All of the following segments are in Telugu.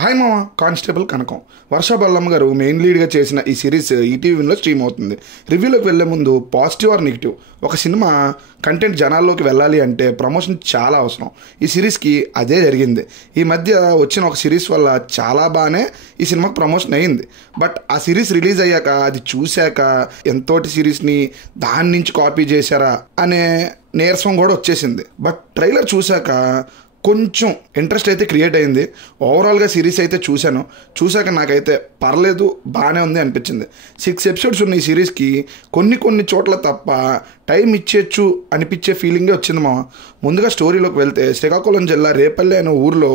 హాయ్ మామ, కానిస్టేబుల్ కనకం. వర్ష బల్లమ్మ గారు మెయిన్ లీడ్గా చేసిన ఈ సిరీస్ ఈటీవీలో స్ట్రీమ్ అవుతుంది. రివ్యూలోకి వెళ్లే ముందు పాజిటివ్ ఆర్ నెగిటివ్, ఒక సినిమా కంటెంట్ జనాల్లోకి వెళ్ళాలి అంటే ప్రమోషన్ చాలా అవసరం. ఈ సిరీస్కి అదే జరిగింది. ఈ మధ్య వచ్చిన ఒక సిరీస్ వల్ల చాలా బాగానే ఈ సినిమాకి ప్రమోషన్ అయ్యింది. బట్ ఆ సిరీస్ రిలీజ్ అయ్యాక అది చూశాక ఎంతోటి సిరీస్ని దాని నుంచి కాపీ చేశారా అనే నీరసం కూడా వచ్చేసింది. బట్ ట్రైలర్ చూశాక కొంచెం ఇంట్రెస్ట్ అయితే క్రియేట్ అయింది. ఓవరాల్గా సిరీస్ అయితే చూశాక నాకైతే పర్లేదు, బాగానే ఉంది అనిపించింది. 6 ఎపిసోడ్స్ ఉన్న ఈ సిరీస్కి కొన్ని చోట్ల తప్ప టైం ఇచ్చేయచ్చు అనిపించే ఫీలింగే వచ్చింది మా. ముందుగా స్టోరీలోకి వెళ్తే, శ్రీకాకుళం జిల్లా రేపల్లి అనే ఊర్లో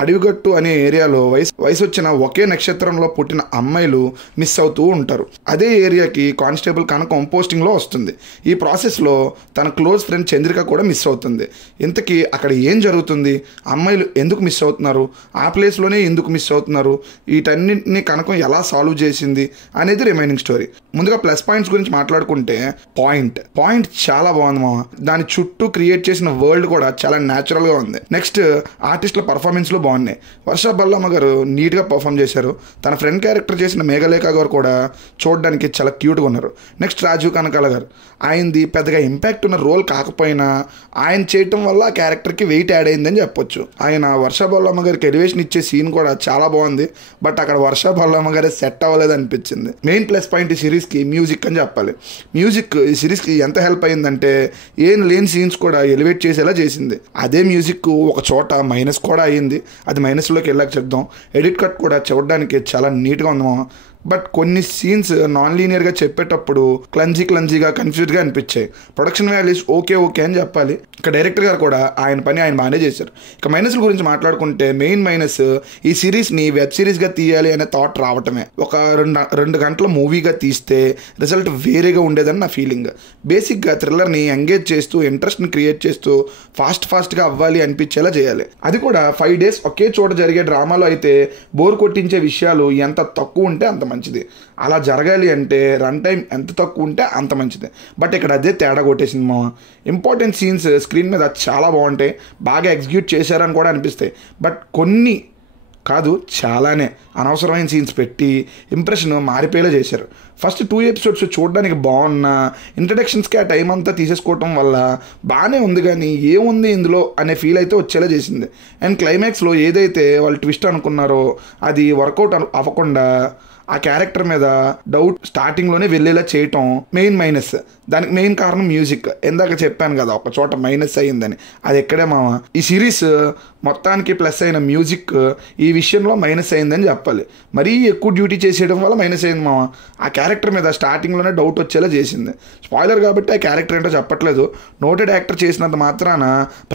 అడవిగట్టు అనే ఏరియాలో వయసు వచ్చిన ఒకే నక్షత్రంలో పుట్టిన అమ్మాయిలు మిస్ అవుతూ ఉంటారు. అదే ఏరియాకి కానిస్టేబుల్ కనకం పోస్టింగ్లో వస్తుంది. ఈ ప్రాసెస్లో తన క్లోజ్ ఫ్రెండ్ చంద్రిక కూడా మిస్ అవుతుంది. ఇంతకీ అక్కడ ఏం జరుగుతుంది, అమ్మాయిలు ఎందుకు మిస్ అవుతున్నారు, ఆ ప్లేస్లోనే ఎందుకు మిస్ అవుతున్నారు, వీటన్నింటినీ కనకం ఎలా సాల్వ్ చేసింది అనేది రిమైనింగ్ స్టోరీ. ముందుగా ప్లస్ పాయింట్స్ గురించి మాట్లాడుకుంటే, పాయింట్ చాలా బాగుంది మామ. దాని చుట్టూ క్రియేట్ చేసిన వరల్డ్ కూడా చాలా న్యాచురల్గా ఉంది. నెక్స్ట్ ఆర్టిస్టుల పర్ఫార్మెన్స్లో బాగున్నాయి. వర్ష బల్లమ్మ గారు నీట్గా పర్ఫామ్ చేశారు. తన ఫ్రెండ్ క్యారెక్టర్ చేసిన మేఘలేఖ గారు కూడా చూడడానికి చాలా క్యూట్గా ఉన్నారు. నెక్స్ట్ రాజీవ్ కనకాల గారు, ఆయనది పెద్దగా ఇంపాక్ట్ ఉన్న రోల్ కాకపోయినా ఆయన చేయటం వల్ల ఆ క్యారెక్టర్కి వెయిట్ యాడ్ అయిందని చెప్పొచ్చు. ఆయన వర్ష బల్లమ్మ గారికి ఎలివేషన్ ఇచ్చే సీన్ కూడా చాలా బాగుంది. బట్ అక్కడ వర్ష బల్లమ్మ గారే సెట్ అవ్వలేదు అనిపించింది. మెయిన్ ప్లస్ పాయింట్ ఈ సిరీస్కి మ్యూజిక్ అని చెప్పాలి. మ్యూజిక్ ఈ సిరీస్కి ఎంత హెల్ప్ అయిందంటే, ఏం లేని సీన్స్ కూడా ఎలివేట్ చేసేలా చేసింది. అదే మ్యూజిక్ ఒక చోట మైనస్ కూడా అయ్యింది. అది మైనస్లోకి వెళ్ళాక చెప్దాం. ఎడిట్ కట్ కూడా చూడడానికి చాలా నీట్గా ఉంది మామ. బట్ కొన్ని సీన్స్ నాన్ లీనియర్గా చెప్పేటప్పుడు క్లంజీగా కన్ఫ్యూజ్గా అనిపించాయి. ప్రొడక్షన్ వాల్యూస్ ఓకే అని చెప్పాలి. ఇక డైరెక్టర్ గారు కూడా ఆయన పని ఆయన బాగానే చేశారు. ఇక మైనస్ల గురించి మాట్లాడుకుంటే, మెయిన్ మైనస్ ఈ సిరీస్ని వెబ్ సిరీస్గా తీయాలి అనే థాట్ రావటమే. ఒక రెండు గంటల మూవీగా తీస్తే రిజల్ట్ వేరేగా ఉండేదని నా ఫీలింగ్. బేసిక్గా థ్రిల్లర్ని ఎంగేజ్ చేస్తూ, ఇంట్రెస్ట్ని క్రియేట్ చేస్తూ ఫాస్ట్గా అవ్వాలి అనిపించేలా చేయాలి. అది కూడా 5 days ఒకే చోట జరిగే డ్రామాలో అయితే బోర్ కొట్టించే విషయాలు ఎంత తక్కువ ఉంటే అంత మంచిది. అలా జరగాలి అంటే రన్ టైం ఎంత తక్కువ ఉంటే అంత మంచిది. బట్ ఇక్కడ అదే తేడా కొట్టేసింది మా. ఇంపార్టెంట్ సీన్స్ స్క్రీన్ మీద చాలా బాగుంటాయి, బాగా ఎగ్జిక్యూట్ చేశారని కూడా అనిపిస్తాయి. బట్ కొన్ని కాదు, చాలానే అనవసరమైన సీన్స్ పెట్టి ఇంప్రెషన్ మారిపోయేలా చేశారు. ఫస్ట్ 2 episodes చూడడానికి బాగున్నా ఇంట్రడక్షన్స్కి ఆ టైం అంతా తీసేసుకోవటం వల్ల బాగానే ఉంది, కానీ ఏముంది ఇందులో అనే ఫీల్ అయితే వచ్చేలా చేసింది. అండ్ క్లైమాక్స్లో ఏదైతే వాళ్ళు ట్విస్ట్ అనుకున్నారో అది వర్కౌట్ అవ్వకుండా ఆ క్యారెక్టర్ మీద డౌట్ స్టార్టింగ్లోనే వెళ్ళేలా చేయటం మెయిన్ మైనస్. దానికి మెయిన్ కారణం మ్యూజిక్. ఇందాక చెప్పాను కదా ఒక చోట మైనస్ అయ్యిందని, అది ఎక్కడే మామ. ఈ సిరీస్ మొత్తానికి ప్లస్ అయిన మ్యూజిక్ ఈ విషయంలో మైనస్ అయిందని చెప్పాలి. మరీ ఎక్కువ డ్యూటీ చేసేయడం వల్ల మైనస్ అయింది మామ. ఆ క్యారెక్టర్ మీద స్టార్టింగ్లోనే డౌట్ వచ్చేలా చేసింది. స్పాయిలర్ కాబట్టి ఆ క్యారెక్టర్ ఏంటో చెప్పట్లేదు. నోటెడ్ యాక్టర్ చేసినంత మాత్రాన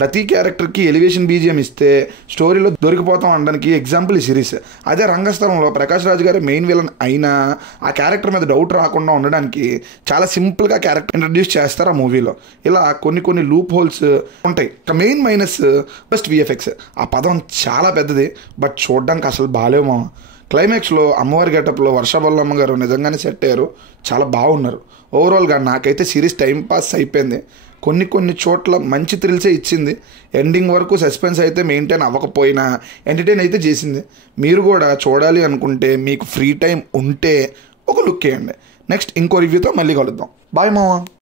ప్రతి క్యారెక్టర్కి ఎలివేషన్ బీజిఎం ఇస్తే స్టోరీలో దొరికిపోతాం అనడానికి ఎగ్జాంపుల్ ఈ సిరీస్. అదే రంగస్థలంలో ప్రకాష్ రాజ్ గారి మెయిన్ విలన్ అయినా ఆ క్యారెక్టర్ మీద డౌట్ రాకుండా ఉండడానికి చాలా సింపుల్గా క్యారెక్టర్ ఇంట్రడ్యూస్ చేస్తారు ఆ మూవీలో. ఇలా కొన్ని లూప్ హోల్స్ ఉంటాయి. Main minus best VFX. ఆ పదం చాలా పెద్దది, బట్ చూడడానికి అసలు బాలేవు మామ. క్లైమాక్స్లో అమ్మవారి గెటప్లో వర్ష బల్లమ్మ గారు నిజంగానే సెట్ అయ్యారు, చాలా బాగున్నారు. ఓవరాల్గా నాకైతే సిరీస్ టైం పాస్ అయిపోయింది. కొన్ని చోట్ల మంచి థ్రిల్సే ఇచ్చింది. ఎండింగ్ వరకు సస్పెన్స్ అయితే మెయింటైన్ అవ్వకపోయినా ఎంటర్టైన్ అయితే చేసింది. మీరు కూడా చూడాలి అనుకుంటే, మీకు ఫ్రీ టైం ఉంటే ఒక లుక్ వేయండి. నెక్స్ట్ ఇంకో రివ్యూతో మళ్ళీ కలుద్దాం. బాయ్ మామ.